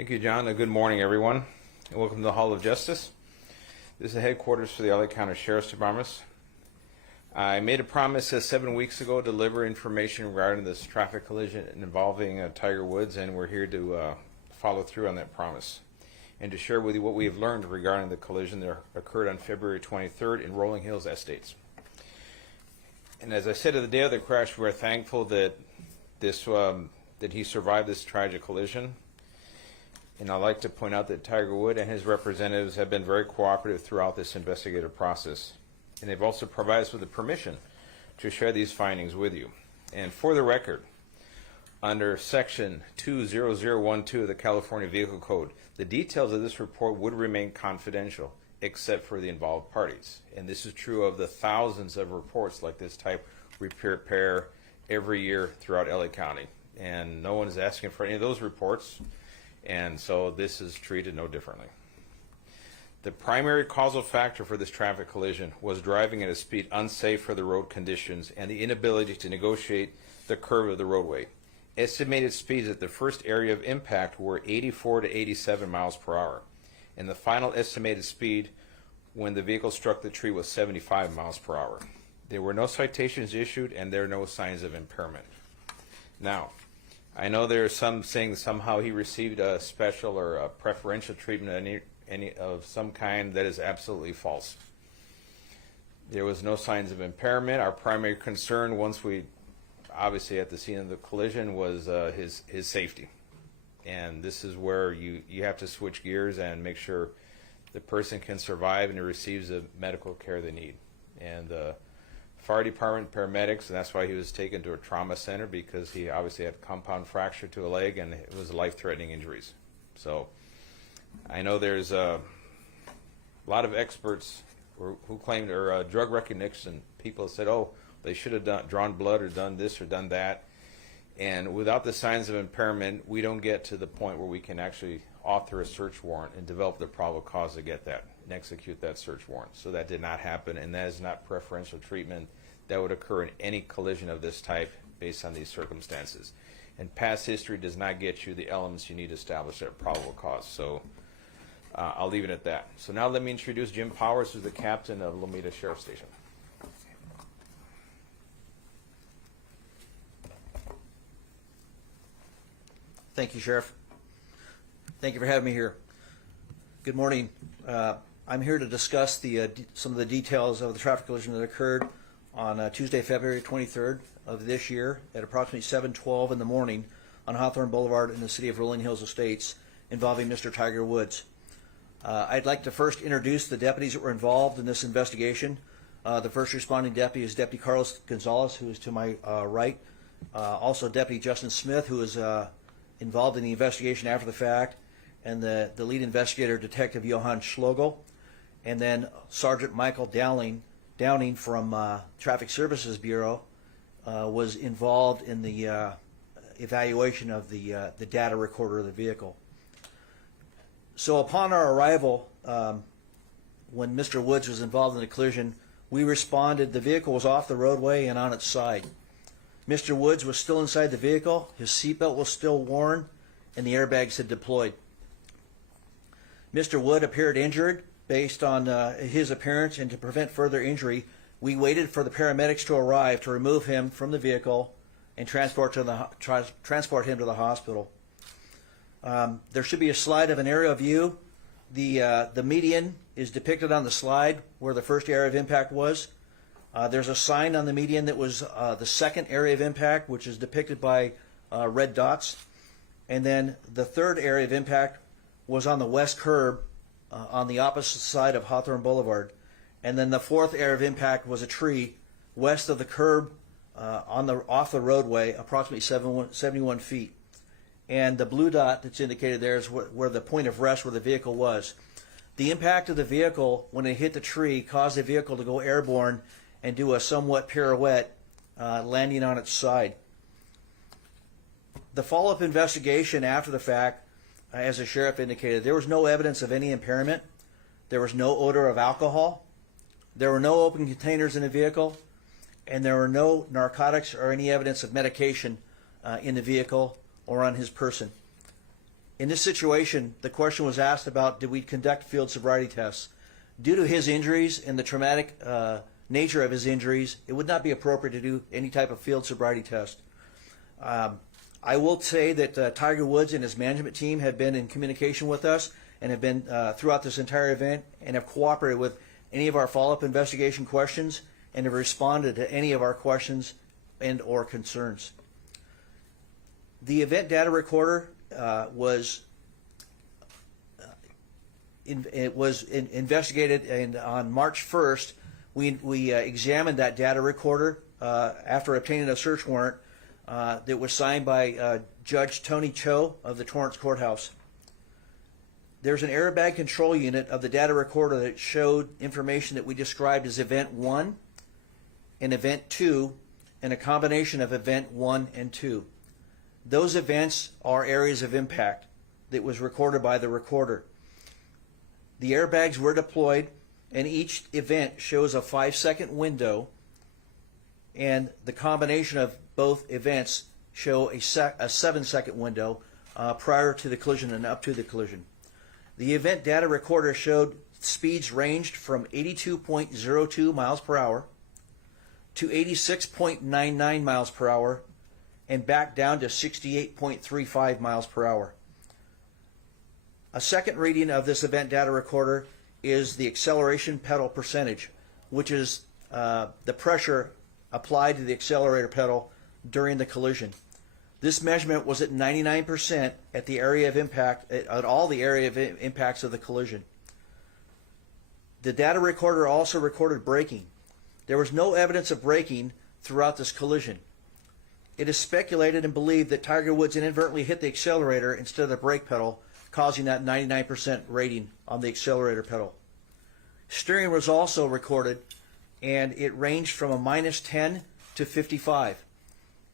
Thank you, John, and good morning, everyone, and welcome to the Hall of Justice. This is the headquarters for the LA County Sheriff's Department. I made a promise 7 weeks ago to deliver information regarding this traffic collision involving Tiger Woods, and we're here to follow through on that promise and to share with you what we have learned regarding the collision that occurred on February 23rd in Rolling Hills Estates. And as I said at the day of the crash, we are thankful that that he survived this tragic collision. And I'd like to point out that Tiger Woods and his representatives have been very cooperative throughout this investigative process. And they've also provided us with the permission to share these findings with you. And for the record, under Section 20012 of the California Vehicle Code, the details of this report would remain confidential except for the involved parties. And this is true of the thousands of reports like this type we prepare every year throughout LA County. And no one is asking for any of those reports. And so this is treated no differently. The primary causal factor for this traffic collision was driving at a speed unsafe for the road conditions and the inability to negotiate the curve of the roadway. Estimated speeds at the first area of impact were 84 to 87 miles per hour, and the final estimated speed when the vehicle struck the tree was 75 miles per hour. There were no citations issued, and there are no signs of impairment. Now, I know there are some saying somehow he received a special or a preferential treatment any of some kind. That is absolutely false. There was no signs of impairment. Our primary concern, once we obviously at the scene of the collision, was his safety. And this is where you have to switch gears and make sure the person can survive and receives the medical care they need. And the fire department, paramedics, and that's why he was taken to a trauma center, because he obviously had a compound fracture to a leg and it was life-threatening injuries. So I know there's a lot of experts who claimed, or drug recognition people said, oh, they should have drawn blood or done this or done that. And without the signs of impairment, we don't get to the point where we can actually author a search warrant and develop the probable cause to get that and execute that search warrant. So that did not happen, and that is not preferential treatment that would occur in any collision of this type based on these circumstances. And past history does not get you the elements you need to establish that probable cause. So I'll leave it at that. So now let me introduce Jim Powers, who's the captain of Lomita Sheriff Station. Thank you, Sheriff. Thank you for having me here. Good morning. I'm here to discuss some of the details of the traffic collision that occurred on Tuesday, February 23rd of this year at approximately 7:12 in the morning on Hawthorne Boulevard in the city of Rolling Hills Estates, involving Mr. Tiger Woods. I'd like to first introduce the deputies that were involved in this investigation. The first responding deputy is Deputy Carlos Gonzalez, who is to my right. Also Deputy Justin Smith, who is involved in the investigation after the fact, and the lead investigator, Detective Johann Schlogel, and then Sergeant Michael Downing from Traffic Services Bureau was involved in the evaluation of the data recorder of the vehicle. So upon our arrival, when Mr. Woods was involved in the collision, we responded. The vehicle was off the roadway and on its side. Mr. Woods was still inside the vehicle, his seatbelt was still worn, and the airbags had deployed. Mr. Wood appeared injured. Based on his appearance and to prevent further injury, we waited for the paramedics to arrive to remove him from the vehicle and transport him to the hospital. There should be a slide of an area view. The median is depicted on the slide where the first area of impact was. There's a sign on the median that was the second area of impact, which is depicted by red dots. And then the third area of impact was on the west curb on the opposite side of Hawthorne Boulevard. And then the fourth area of impact was a tree west of the curb off the roadway, approximately 71 feet. And the blue dot that's indicated there is where the point of rest where the vehicle was. The impact of the vehicle when it hit the tree caused the vehicle to go airborne and do a somewhat pirouette, landing on its side. The follow-up investigation after the fact, as the sheriff indicated, there was no evidence of any impairment. There was no odor of alcohol. There were no open containers in the vehicle, and there were no narcotics or any evidence of medication in the vehicle or on his person. In this situation, the question was asked about did we conduct field sobriety tests. Due to his injuries and the traumatic nature of his injuries, it would not be appropriate to do any type of field sobriety test. I will say that Tiger Woods and his management team have been in communication with us and have been throughout this entire event and have cooperated with any of our follow-up investigation questions and have responded to any of our questions and or concerns. The event data recorder was investigated, and on March 1st, we examined that data recorder after obtaining a search warrant that was signed by Judge Tony Cho of the Torrance Courthouse. There's an airbag control unit of the data recorder that showed information that we described as Event 1 and Event 2, and a combination of Event 1 and 2. Those events are areas of impact that was recorded by the recorder. The airbags were deployed, and each event shows a 5-second window, and the combination of both events show a 7-second window prior to the collision and up to the collision. The event data recorder showed speeds ranged from 82.02 miles per hour to 86.99 miles per hour and back down to 68.35 miles per hour. A second reading of this event data recorder is the acceleration pedal percentage, which is the pressure applied to the accelerator pedal during the collision. This measurement was at 99% at the area of impact, at all the area of impacts of the collision. The data recorder also recorded braking. There was no evidence of braking throughout this collision. It is speculated and believed that Tiger Woods inadvertently hit the accelerator instead of the brake pedal, causing that 99% rating on the accelerator pedal. Steering was also recorded, and it ranged from a -10 to 55.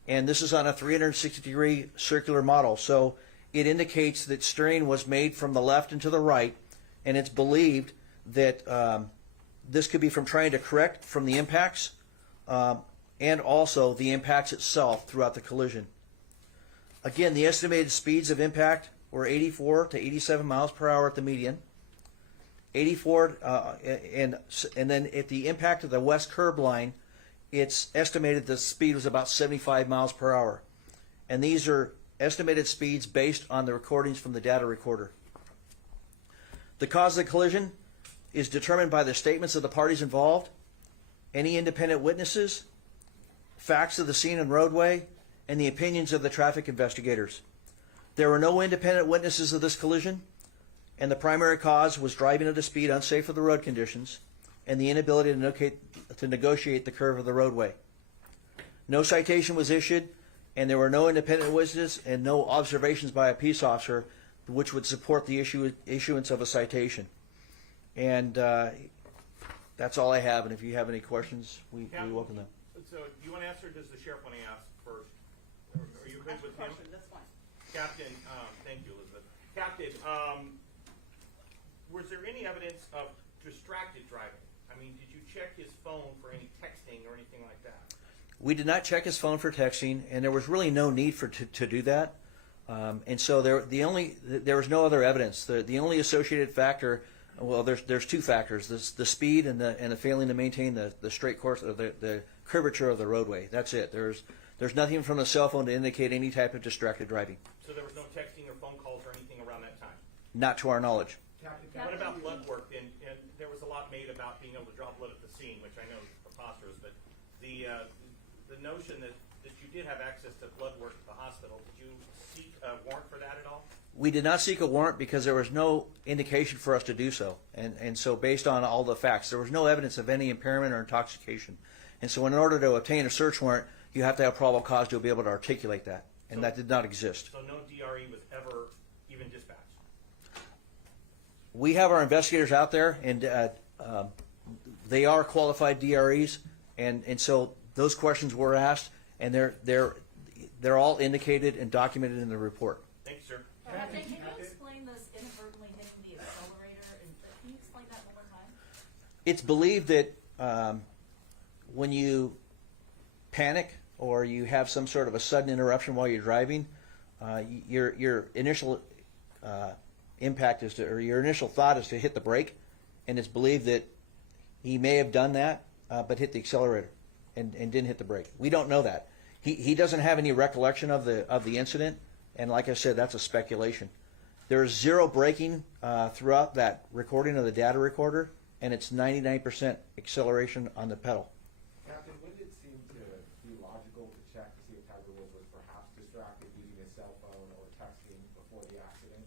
And this is on a 360-degree circular model, so it indicates that steering was made from the left and to the right, and it's believed that this could be from trying to correct from the impacts and also the impacts itself throughout the collision. Again, the estimated speeds of impact were 84 to 87 miles per hour at the median, 84, and then at the impact of the west curb line, it's estimated the speed was about 75 miles per hour. And these are estimated speeds based on the recordings from the data recorder. The cause of the collision is determined by the statements of the parties involved, any independent witnesses, facts of the scene and roadway, and the opinions of the traffic investigators. There were no independent witnesses of this collision, and the primary cause was driving at a speed unsafe for the road conditions and the inability to negotiate the curve of the roadway. No citation was issued, and there were no independent witnesses and no observations by a peace officer which would support the issuance of a citation. And that's all I have, and if you have any questions, we welcome them. So do you want to answer, or does the sheriff want to ask first? Are you good with him? That's fine. Captain, thank you, Elizabeth. Captain, was there any evidence of distracted driving? I mean, did you check his phone for any texting or anything like that? We did not check his phone for texting, and there was really no need to do that. And so there was no other evidence. The only associated factor, well, there's two factors: the speed and the failing to maintain the straight course of the curvature of the roadway. That's it. There's nothing from the cell phone to indicate any type of distracted driving. So there was no texting or phone calls or anything around that time? Not to our knowledge. Captain, what about blood work? And there was a lot made about being able to draw blood at the scene, which I know is preposterous, but the notion that you did have access to blood work at the hospital, did you seek a warrant for that at all? We did not seek a warrant because there was no indication for us to do so. And so based on all the facts, there was no evidence of any impairment or intoxication. And so in order to obtain a search warrant, you have to have probable cause to be able to articulate that. And that did not exist. So no DRE was ever even dispatched? We have our investigators out there, and they are qualified DREs, and so those questions were asked, and they're all indicated and documented in the report. Thank you, sir. Captain, can you explain this inadvertently hitting the accelerator? Can you explain that one more time? It's believed that when you panic or you have some sort of a sudden interruption while you're driving, your initial impact is to, or your initial thought is to hit the brake, and it's believed that he may have done that, but hit the accelerator and didn't hit the brake. We don't know that. He doesn't have any recollection of the incident, and like I said, that's a speculation. There's zero braking throughout that recording of the data recorder, and it's 99% acceleration on the pedal. Captain, wouldn't it seem to be logical to check to see if Tiger Woods was perhaps distracted using his cell phone or texting before the accident?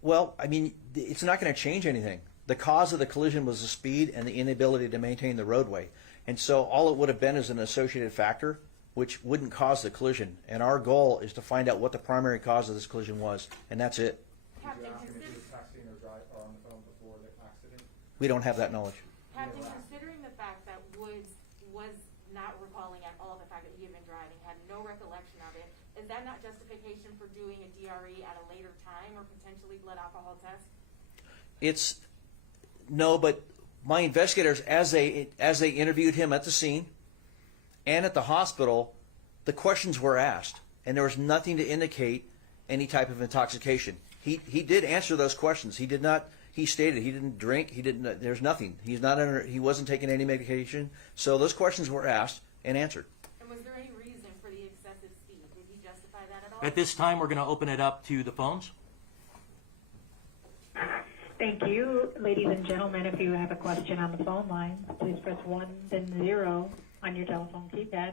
Well, I mean, it's not going to change anything. The cause of the collision was the speed and the inability to maintain the roadway. And so all it would have been is an associated factor, which wouldn't cause the collision. And our goal is to find out what the primary cause of this collision was, and that's it. Did Captain, you ask him if he consider- was texting or on the phone before the accident? We don't have that knowledge. Captain, considering the fact that Woods was not recalling at all the fact that he had been driving, had no recollection of it, is that not justification for doing a DRE at a later time or potentially blood alcohol test? It's no, but my investigators, as they interviewed him at the scene and at the hospital, the questions were asked, and there was nothing to indicate any type of intoxication. He did answer those questions. He did not. He stated he didn't drink. He didn't. There's nothing. He's not under. He wasn't taking any medication. So those questions were asked and answered. And was there any reason for the excessive speed? Did he justify that at all? At this time, we're going to open it up to the phones. Thank you. Ladies and gentlemen, if you have a question on the phone line, please press 1 then 0 on your telephone keypad.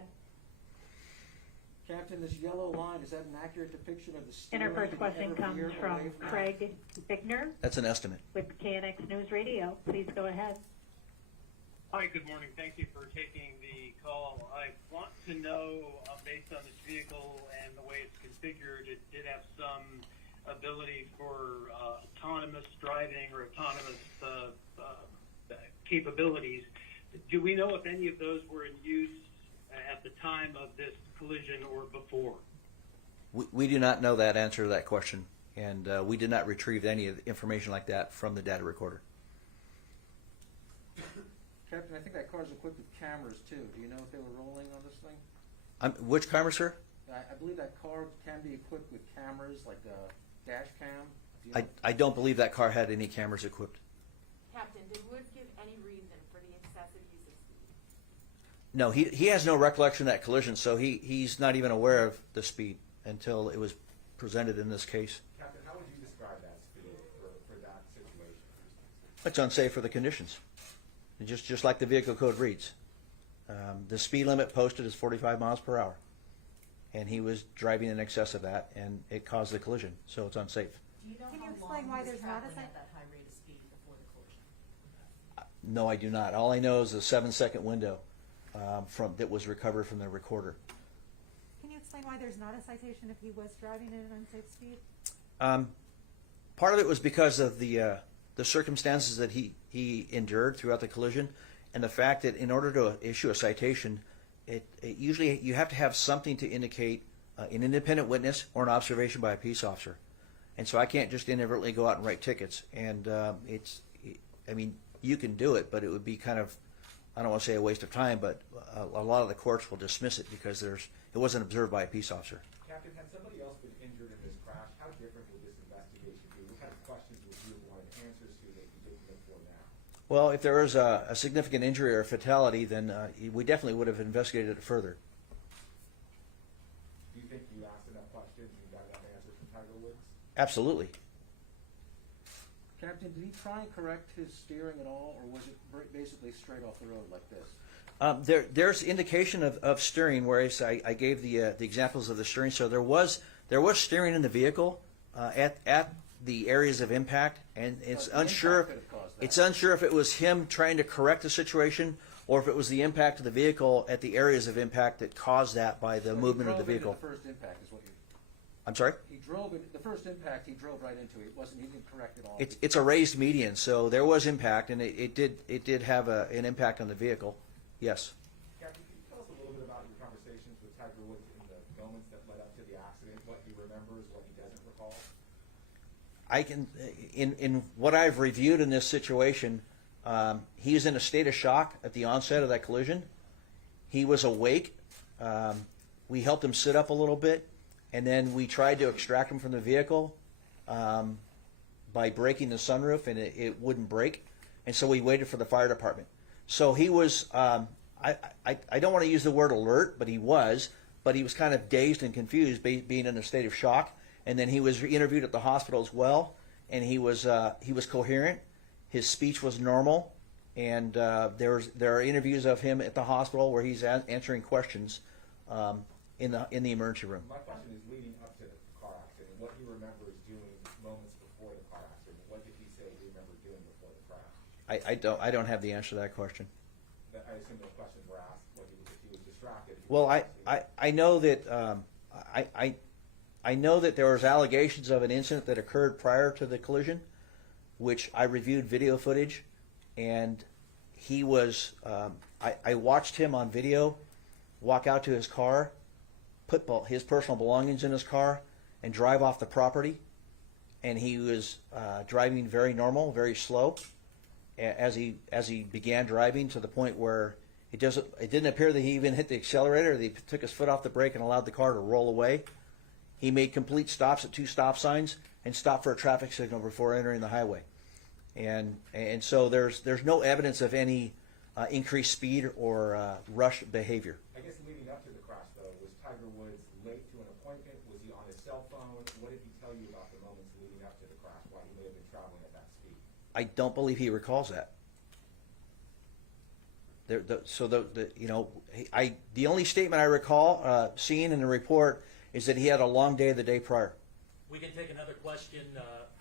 Captain, this yellow line, is that an accurate depiction of the And our steering first question every comes year from away Craig Bickner That's an estimate. with KNX News Radio. Please go ahead. Hi, good morning. Thank you for taking the call. I want to know, based on this vehicle and the way it's configured, it did have some ability for autonomous driving or autonomous capabilities. Do we know if any of those were in use at the time of this collision or before? We do not know that answer to that question, and we did not retrieve any of the information like that from the data recorder. Captain, I think that car's equipped with cameras too. Do you know if they were rolling on this thing? Which camera, sir? I believe that car can be equipped with cameras, like a dash cam. Do you know? I don't believe that car had any cameras equipped. Captain, did Woods give any reason for the excessive use of speed? No, he has no recollection of that collision, so he's not even aware of the speed until it was presented in this case. Captain, how would you describe that speed for that situation? It's unsafe for the conditions, just like the vehicle code reads. The speed limit posted is 45 miles per hour, and he was driving in excess of that, and it caused the collision, so it's unsafe. Do you know Can you how explain long why he was there's not a traveling sign- at that high rate of speed before the collision? No, I do not. All I know is a 7-second window that was recovered from the recorder. Can you explain why there's not a citation if he was driving at an unsafe speed? Part of it was because of the circumstances that he endured throughout the collision, and the fact that in order to issue a citation, it usually you have to have something to indicate an independent witness or an observation by a peace officer. And so I can't just inadvertently go out and write tickets. And I mean, you can do it, but it would be kind of, I don't want to say a waste of time, but a lot of the courts will dismiss it because it wasn't observed by a peace officer. Captain, had somebody else been injured in this crash, how different would this investigation be? What kind of questions would you have wanted answers to that you didn't look for now? Well, if there was a significant injury or a fatality, then we definitely would have investigated it further. Do you think you asked enough questions and got enough answers from Tiger Woods? Absolutely. Captain, did he try and correct his steering at all, or was it basically straight off the road like this? There's indication of steering, whereas I gave the examples of the steering. So there was steering in the vehicle at the areas of impact, and it's the unsure. impact could have caused that. It's unsure if it was him trying to correct the situation, or if it was the impact of the vehicle at the areas of impact that caused that by the So movement of the he drove vehicle. into the first impact is what you. I'm sorry. He drove in the first impact. He drove right into it. He didn't correct it all. It's a raised median, so there was impact, and it did have an impact on the vehicle. Yes. Captain, can you tell us a little bit about your conversations with Tiger Woods in the moments that led up to the accident, what he remembers, what he doesn't recall? I can, in what I've reviewed in this situation, he was in a state of shock at the onset of that collision. He was awake. We helped him sit up a little bit, and then we tried to extract him from the vehicle. by breaking the sunroof, and it wouldn't break, and so we waited for the fire department. So he was, I don't want to use the word alert, but he was kind of dazed and confused, being in a state of shock. And then he was interviewed at the hospital as well, and he was coherent. His speech was normal, and there are interviews of him at the hospital where he's answering questions in the emergency room. My question is leading up to the car accident, what he remembers doing moments before the car accident. What did he say he remembered doing before the crash? I don't have the answer to that question. I assume those questions were asked, if he was distracted. Well, I know that I know that there was allegations of an incident that occurred prior to the collision, which I reviewed video footage, and he was. I watched him on video walk out to his car, put his personal belongings in his car, and drive off the property. And he was driving very normal, very slow, as he began driving, to the point where it didn't appear that he even hit the accelerator. He took his foot off the brake and allowed the car to roll away. He made complete stops at 2 stop signs and stopped for a traffic signal before entering the highway. And so there's no evidence of any increased speed or rush behavior. I guess leading up to the crash, though, was Tiger Woods late to an appointment? Was he on his cell phone? What did he tell you about the moments leading up to the crash, why he may have been traveling at that speed? I don't believe he recalls that. The only statement I recall seeing in the report is that he had a long day the day prior. We can take another question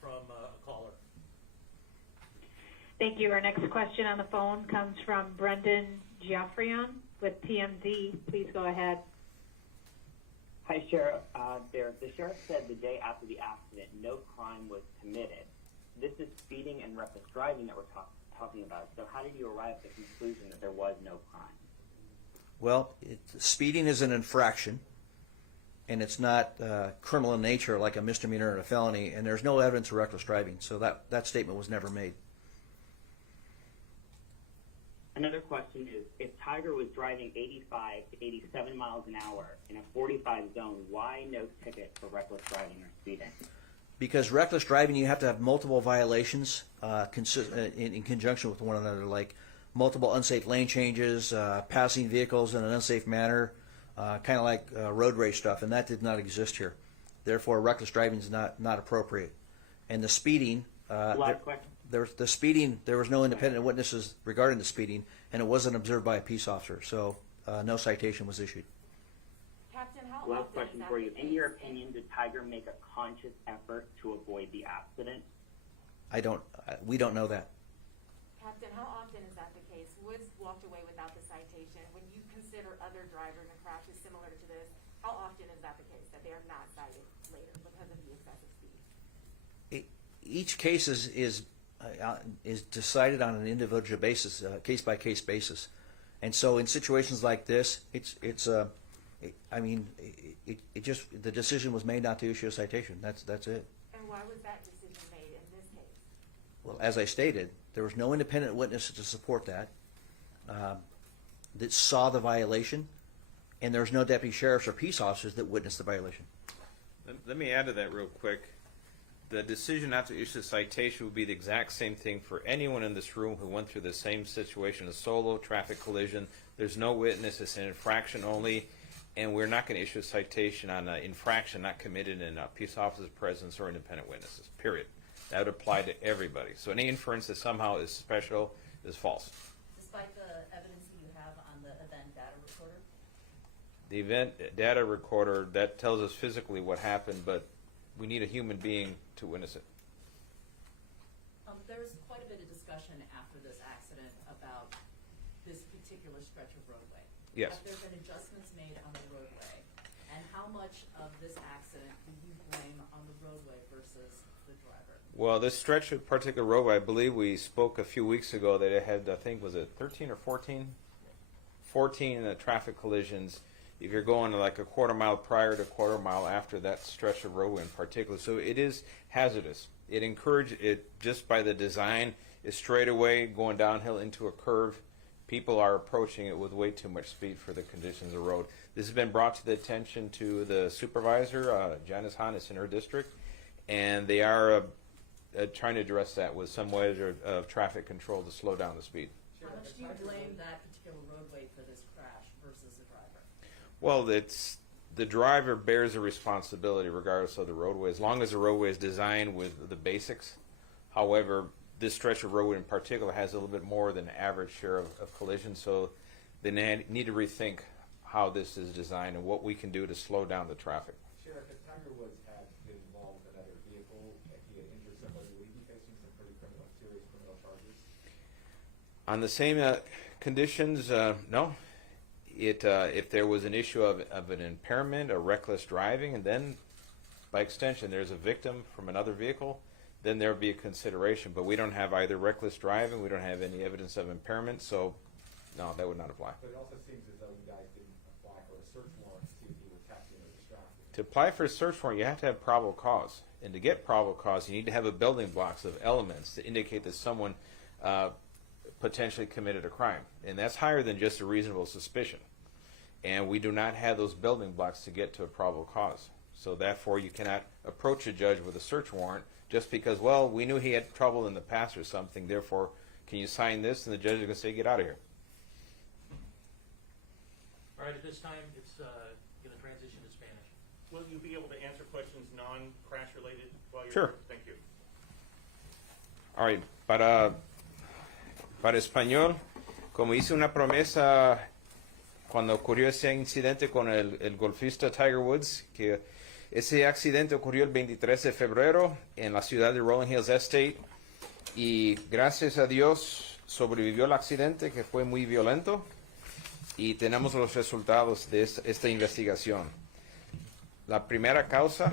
from a caller. Thank you. Our next question on the phone comes from Brendan Geoffrion with TMZ. Please go ahead. Hi, Sheriff. The sheriff said the day after the accident, no crime was committed. This is speeding and reckless driving that we're talking about. So how did you arrive at the conclusion that there was no crime? Well, speeding is an infraction, and it's not criminal in nature like a misdemeanor or a felony, and there's no evidence of reckless driving, so that statement was never made. Another question is, if Tiger was driving 85 to 87 miles an hour in a 45 zone, why no ticket for reckless driving or speeding? Because reckless driving, you have to have multiple violations in conjunction with one another, like multiple unsafe lane changes, passing vehicles in an unsafe manner, kind of like road rage stuff, and that did not exist here. Therefore, reckless driving is not appropriate. And the speeding, the speeding, there was no independent witnesses regarding the speeding, and it wasn't observed by a peace officer, so no citation was issued. Captain, how Last often question is that for you. the In case? your opinion, did Tiger make a conscious effort to avoid the accident? We don't know that. Captain, how often is that the case? Woods walked away without the citation. When you consider other drivers and crashes similar to this, how often is that the case, that they are not cited later because of the excessive speed? Each case is decided on an individual basis, case by case basis, and so in situations like this, the decision was made not to issue a citation. That's it. And why was that decision made in this case? Well, as I stated, there was no independent witness to support that saw the violation, and there's no deputy sheriffs or peace officers that witnessed the violation. Let me add to that real quick. The decision not to issue a citation would be the exact same thing for anyone in this room who went through the same situation, a solo traffic collision. There's no witness. It's an infraction only, and we're not going to issue a citation on an infraction not committed in a peace officer's presence or independent witnesses, period. That would apply to everybody. So any inference that somehow is special is false. Despite the evidence that you have on the event data recorder? The event data recorder, that tells us physically what happened, but we need a human being to witness it. There was quite a bit of discussion after this accident about this particular stretch of roadway. Yes. Have there been adjustments made on the roadway? And how much of this accident do you blame on the roadway versus the driver? Well, this stretch of particular roadway, I believe we spoke a few weeks ago that it had, I think, was it 13 or 14? 14 traffic collisions. If you're going like a quarter mile prior to a quarter mile after that stretch of roadway in particular. So it is hazardous. It encourages it just by the design. Is straight away going downhill into a curve. People are approaching it with way too much speed for the conditions of the road. This has been brought to the attention to the supervisor, Janice Hahn, in her district, and they are trying to address that with some ways of traffic control to slow down the speed. How much do you blame that particular roadway for this crash versus the driver? Well, it's the driver bears a responsibility regardless of the roadway, as long as the roadway is designed with the basics. However, this stretch of roadway in particular has a little bit more than average share of collisions, so they need to rethink how this is designed and what we can do to slow down the traffic. Sheriff, if Tiger Woods had been involved with another vehicle, if he had injured somebody, would he be facing some pretty serious criminal charges? On the same conditions, no. If there was an issue of an impairment, or reckless driving, and then by extension there's a victim from another vehicle, then there would be a consideration. But we don't have either reckless driving, we don't have any evidence of impairment, so no, that would not apply. But it also seems as though you guys didn't apply for a search warrant to see if he was texting or distracted. To apply for a search warrant, you have to have probable cause. And to get probable cause, you need to have a building blocks of elements to indicate that someone potentially committed a crime. And that's higher than just a reasonable suspicion. And we do not have those building blocks to get to a probable cause. So therefore, you cannot approach a judge with a search warrant just because, well, we knew he had trouble in the past or something, therefore, can you sign this? And the judge is going to say, get out of here. All right, at this time, it's going to transition to Spanish. Will you be able to answer questions non-crash related while you're Sure. here? Thank you. All right, para español, como hice una promesa cuando ocurrió ese incidente con el golfista Tiger Woods, que ese accidente ocurrió el 23 de febrero en la ciudad de Rolling Hills Estate, y gracias a Dios sobrevivió el accidente, que fue muy violento, y tenemos los resultados de esta investigación. La primera causa